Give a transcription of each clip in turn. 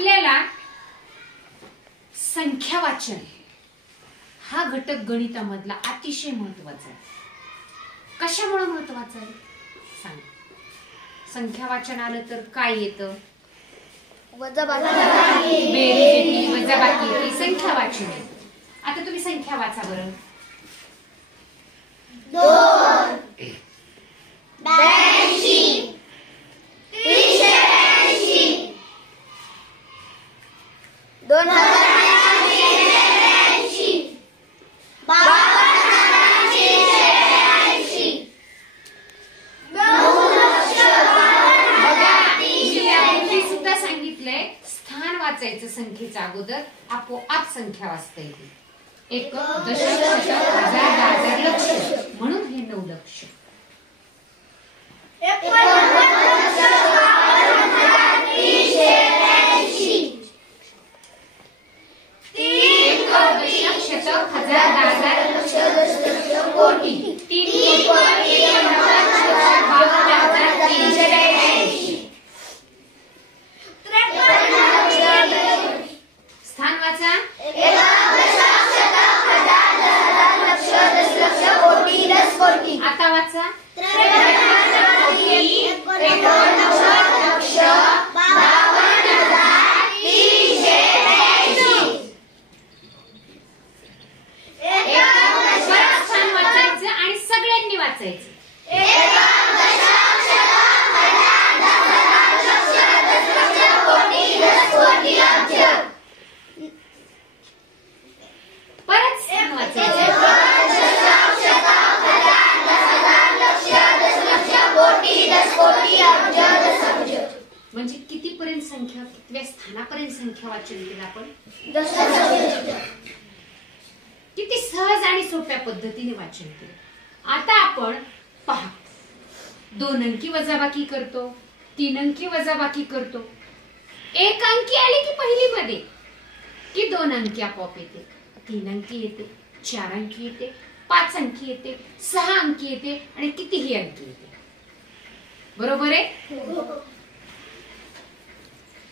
आपल्याला संख्या वाचन हा घटक गणितामधला अतिशय महत्वाचा आहे. कशामुळे महत्वाचा आहे सांग. संख्या वाचन आलं तर काय येतं? वजाबाकी, बेरीज, वजाबाकी ही संख्या वाचन आहे. आता तुम्ही संख्या वाचा बरं. 2 82 382 2082 52,382 सुद्धा सांगितलंय स्थान वाचायचं संख्येच्या अगोदर, आपोआप संख्या वाचता येते. 1 दशक शतक हजार हजार लक्ष म्हणून हे 9 लक्ष. 3 दशक शतक हजार हजार लक्ष कोटी. 3 कोटी 52,382. स्थान वाचा. 1 दशक शतक हजार हजार लक्ष दशलक्ष कोटी 10 कोटी. आता वाचा. 53 लक्ष 52,382. स्थान वाचायचं आणि सगळ्यांनी वाचायचं. 1 दशक शतक हजार हजार लक्ष दशलक्ष कोटी 10 कोटी अब्ज. परत स्थान वाचायचं. म्हणजे कितीपर्यंत संख्या, कितव्या स्थानापर्यंत संख्या वाचन केलं आपण? किती सहज आणि सोप्या पद्धतीने वाचन केलं. आता आपण पहा, 2 अंकी वजाबाकी करतो, 3 अंकी वजाबाकी करतो. 1 अंकी आली की पहिली मध्ये की 2 अंकी आपोआप येते, 3 अंकी येते, 4 अंकी येते, 5 अंकी येते, 6 अंकी येते आणि कितीही अंकी येते. बरोबर आहे?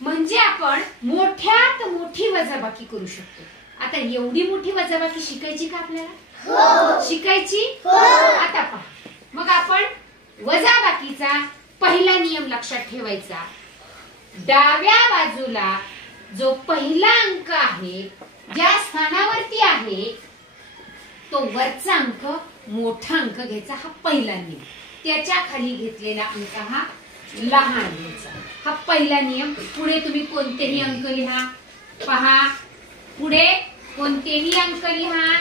म्हणजे आपण मोठ्यात मोठी वजाबाकी करू शकतो. आता एवढी मोठी वजाबाकी शिकायची का आपल्याला? शिकायची. आता पहा, मग आपण वजाबाकीचा पहिला नियम लक्षात ठेवायचा. डाव्या बाजूला जो पहिला अंक आहे, ज्या स्थानावरती आहे, तो वरचा अंक मोठा अंक घ्यायचा, हा पहिला नियम. त्याच्या खाली घेतलेला अंक हा लहान घ्यायचा, हा पहिला नियम. पुढे तुम्ही कोणतेही अंक लिहा. पहा, पुढे कोणतेही अंक लिहा.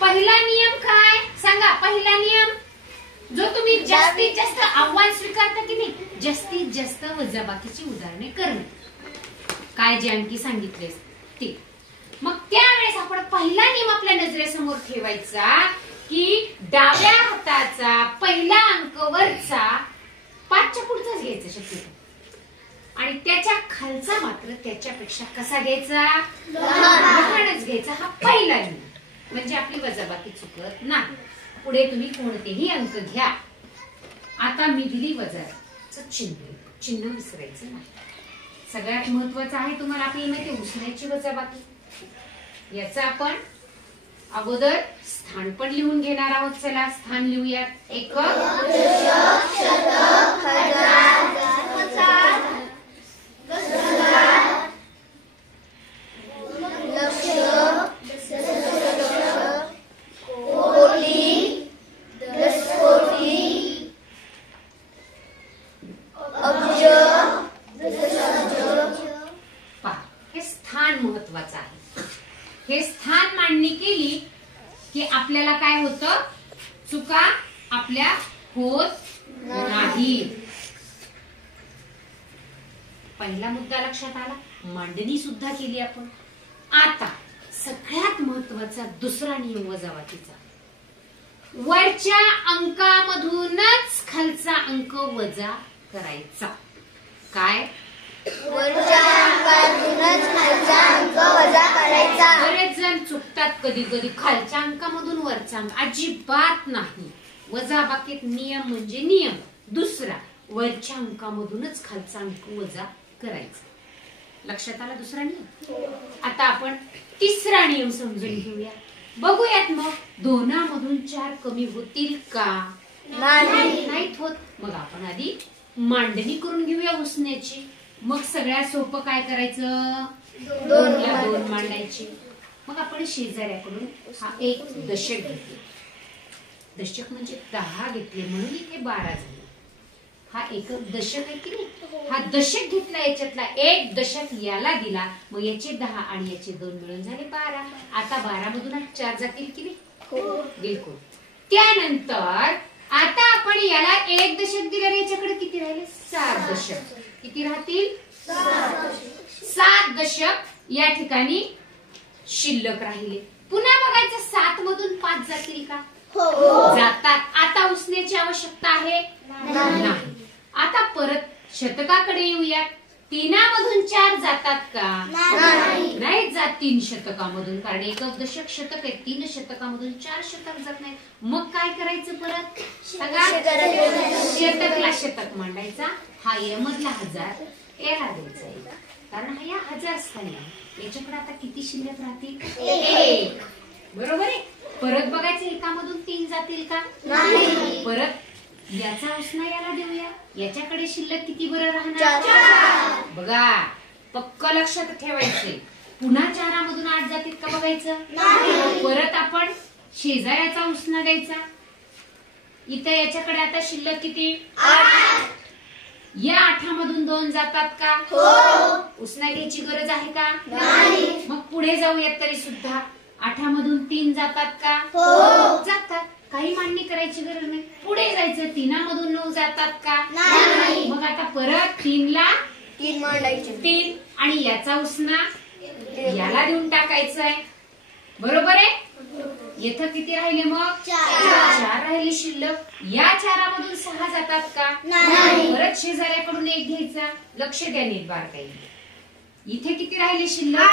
पहिला नियम काय सांगा? पहिला नियम जो तुम्ही जास्तीत जास्त आव्हान स्वीकारता की नाही, जास्तीत जास्त वजाबाकीची उदाहरणे करणे. काय जे आणखी सांगितले ते. मग त्यावेळेस आपण पहिला नियम आपल्या नजरेसमोर ठेवायचा की डाव्या हाताचा पहिला अंक वरचा 5च्या पुढचाच घ्यायचा शक्यतो, आणि त्याच्या खालचा मात्र त्याच्यापेक्षा कसा घ्यायचा? लहानच घ्यायचा. हा पहिला नियम. म्हणजे आपली वजाबाकी चुकत नाही. पुढे तुम्ही कोणतेही अंक घ्या. आता मी दिली वजाचं चिन्ह विसरायचं नाही. सगळ्यात महत्वाचं आहे तुम्हाला आपल्याला माहिती उसण्याची वजाबाकी. याचा आपण अगोदर स्थान पण लिहून घेणार आहोत. चला स्थान लिहूयात. 1 दशक शतक हजार लक्ष कोटी 10 कोटी अब्ज दशअब्ज. पहा, हे स्थान महत्वाचं आहे. हे स्थान मांडणी केली की आपल्याला काय होतं? चुका आपल्या होत नाही. पहिला मुद्दा लक्षात आला. मांडणी सुद्धा केली आपण. आता सगळ्यात महत्वाचा दुसरा नियम वजाबाकीचा. वरच्या अंकामधूनच खालचा अंक वजा करायचा. काय? वरच्या अंकातूनच खालचा अंक वजा करायचा. बरेच जण चुकतात कधी कधी. खालच्या अंकामधून वरचा अंक अजिबात नाही. वजाबाकीत नियम म्हणजे नियम दुसरा, वरच्या अंकामधूनच खालचा अंक वजा करायचा. लक्षात आला दुसरा नियम. आता आपण तिसरा नियम समजून घेऊया. बघूयात मग दोनामधून 4 कमी होतील का? नाहीत होत. मग आपण आधी मांडणी करून घेऊया उसण्याची. मग सगळ्यात सोपं काय करायचं? 2 ला 2 मांडायची. मग आपण शेजाऱ्याकडून हा एक दशक घेतला. दशक म्हणजे 10 घेतले म्हणून इथे 12 झाले. हा एकक दशक आहे की नाही? हा दशक घेतला, याच्यातला एक दशक याला दिला, मग याचे 10 आणि याचे 2 मिळून झाले 12. आता 12 मधून 4 जातील की नाही? बिलकुल. त्यानंतर आता आपण याला एक दशक दिल्याने याच्याकडे किती राहिले? 7 दशक. किती राहतील? 7 दशक या ठिकाणी शिल्लक राहिले. पुन्हा बघायचं 7 मधून 5 जातील का? जातात. आता उसण्याची आवश्यकता आहे? नाही. आता परत शतकाकडे येऊयात. 3 मधून 4 जातात का? नाही जात 3 शतकामधून, कारण एकक दशक शतक आहे. 3 शतकामधून 4 शतक जात नाही. मग काय करायचं परत? शतकला शतक मांडायचा. हा यामधला 1000 याला द्यायचा, कारण हा या 1000 स्थानी आहे. याच्याकडे आता किती शिल्लक राहतील? 1. बरोबर आहे. परत बघायचं एकामधून 3 जातील का? परत याचा उसना याला देऊया. याच्याकडे शिल्लक किती बरं राहणार? 4. बघा पक्क लक्षात ठेवायचे. पुन्हा 4 मधून 8 जातील का बघायचं? परत आपण शेजाऱ्याचा उसना द्यायचा. इथं याच्याकडे आता शिल्लक किती? 8. या 8 मधून 2 जातात का? उसना घ्यायची गरज आहे का? मग पुढे जाऊयात तरी सुद्धा 8 मधून 3 जातात का? जातात. काही मांडणी करायची गरज नाही. पुढे जायचं 3 मधून 9 जातात का? मग आता परत 3 ला 3 मांडायचे. 3 आणि याचा उसना याला देऊन टाकायचं आहे. बरोबर आहे. येथे किती राहिले? मग 4 राहिले शिल्लक. या 4 मधून 6 जातात का? परत शेजाऱ्याकडून 1 घ्यायचा. लक्ष द्या नीट बारकाईने. इथे किती राहिले शिल्लक?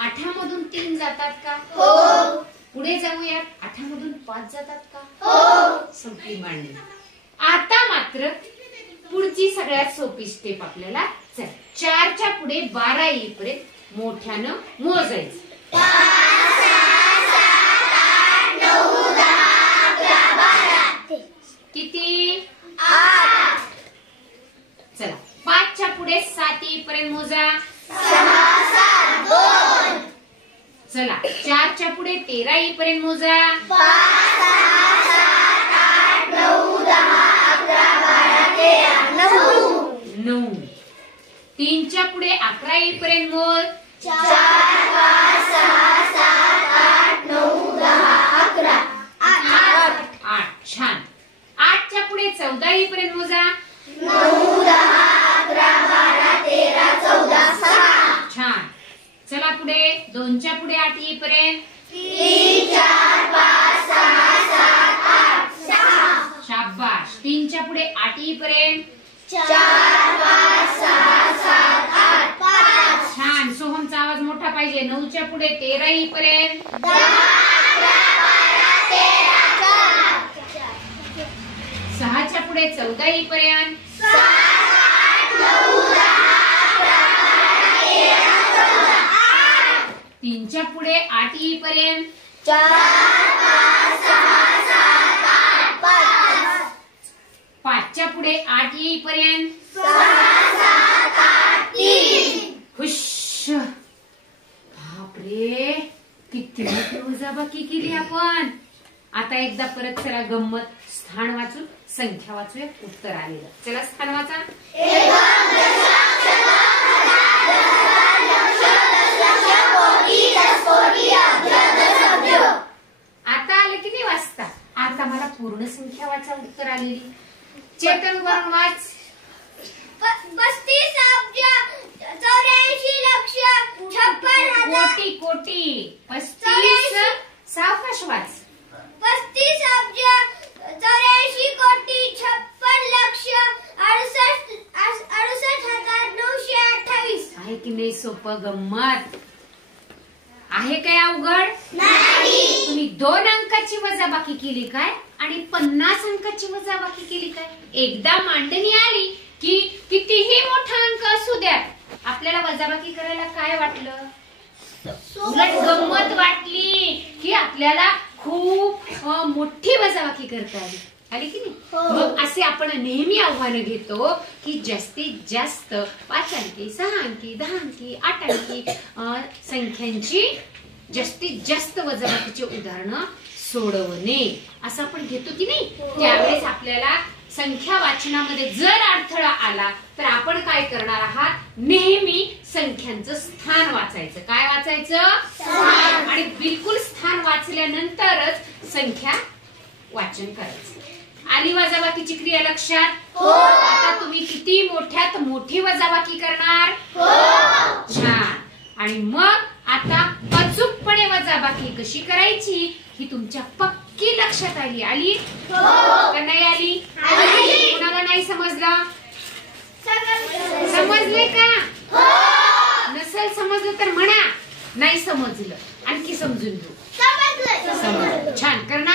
8 मधून 3 जातात का? पुढे जाऊयात. 8 मधून 5 जातात का? संपली मांडणी. आता मात्र पुढची सगळ्यात सोपी स्टेप आपल्याला. चल 4 च्या पुढे 12 येईपर्यंत मोठ्यानं मोजायचं. 5, 6, 7, 8, 9, 10, 11, 12. किती? 8. चला 5 च्या पुढे 7 येईपर्यंत मोजा. 6, 7, 2. चला 4 च्या पुढे 13 येईपर्यंत मोजा. 5, 6, 7, 8, 9, 10, 11, 12, 13, 9. 3 च्या पुढे 11 येईपर्यंत मोज. 4, 5, 6, 7, 8, 9, 10, 11. 8. छान. 8 च्या पुढे 14 येईपर्यंत मोजा. 9, 10, 11, 12, 13, 14, 6. छान. चला पुढे 2 च्या पुढे 8 येईपर्यंत. 3, 4, 5, 6, 7, 8, 6. शाबाश. 3 च्या पुढे 8 येईपर्यंत. 4, 5, 6, 7, 8, 5. छान. सोहमचा आवाज मोठा पाहिजे. 9 च्या पुढे 13 येईपर्यंत. 10, 11, 12, 13, 4. 6 च्या पुढे 14 येईपर्यंत. 7, 8, 9, 10, 11, 12, 13, 14. 3 च्या पुढे 8 येईपर्यंत. 4, 5, 6, 7, 8, 5. 5 च्या पुढे 8 येईपर्यंत. 6, 7, 8, 3. हुश. बापरे, किती मोठी वजाबाकी केली आपण. आता एकदा परत चला गंमत. स्थान वाचून संख्या वाचूया. उत्तर आलेलं. चला स्थान वाचा. एकक, दशक, शतक, हजार, दशहजार, लक्ष, दशलक्ष, कोटी, दशकोटी, अब्ज, दशअब्ज. आता आलं की नाही वाचता. आता मला पूर्ण संख्या वाचा. उत्तर आलेली. चेतन करून वाच. 35 अब्ज, 84 लक्ष, 56,000. कोटी. 35. सावकाश वाच. 35 अब्ज, 84 कोटी, 56 लक्ष, 68,928. आहे की नाही सोपं गंमत? आहे काय अवघड? नाही. तुम्ही 2 अंकाची वजाबाकी केली काय आणि 50 अंकाची वजाबाकी केली काय? एकदा मांडणी आली की कितीही मोठा अंक असू द्या, आपल्याला वजाबाकी करायला काय वाटलं? उलट गंमत वाटली की आपल्याला खूप मोठी वजाबाकी करता आली की नाही? मग असे आपण नेहमी आव्हानं घेतो की जास्तीत जास्त 5 अंकी, 6 अंकी, 10 अंकी, 8 अंकी संख्यांची जास्तीत जास्त वजाबाकीची उदाहरणं सोडवणे असं आपण घेतो की नाही? त्यावेळेस आपल्याला संख्या वाचनामध्ये जर अडथळा आला तर आपण काय करणार आहात? नेहमी संख्यांचं स्थान वाचायचं. काय वाचायचं? आणि बिलकुल स्थान वाचल्यानंतरच संख्या वाचन करायचं. आली वजाबाकीची क्रिया लक्षात? आता तुम्ही किती मोठ्यात मोठी वजाबाकी करणार? छान. आणि मग आता अचूकपणे वजाबाकी कशी करायची ही तुमच्या पक्की लक्षात आली. आली का नाही आली? कोणाला नाही समजलं? समजले का? नसेल समजलं तर म्हणा नाही समजलं, आणखी समजून घेऊ. समजलं. छान. करणार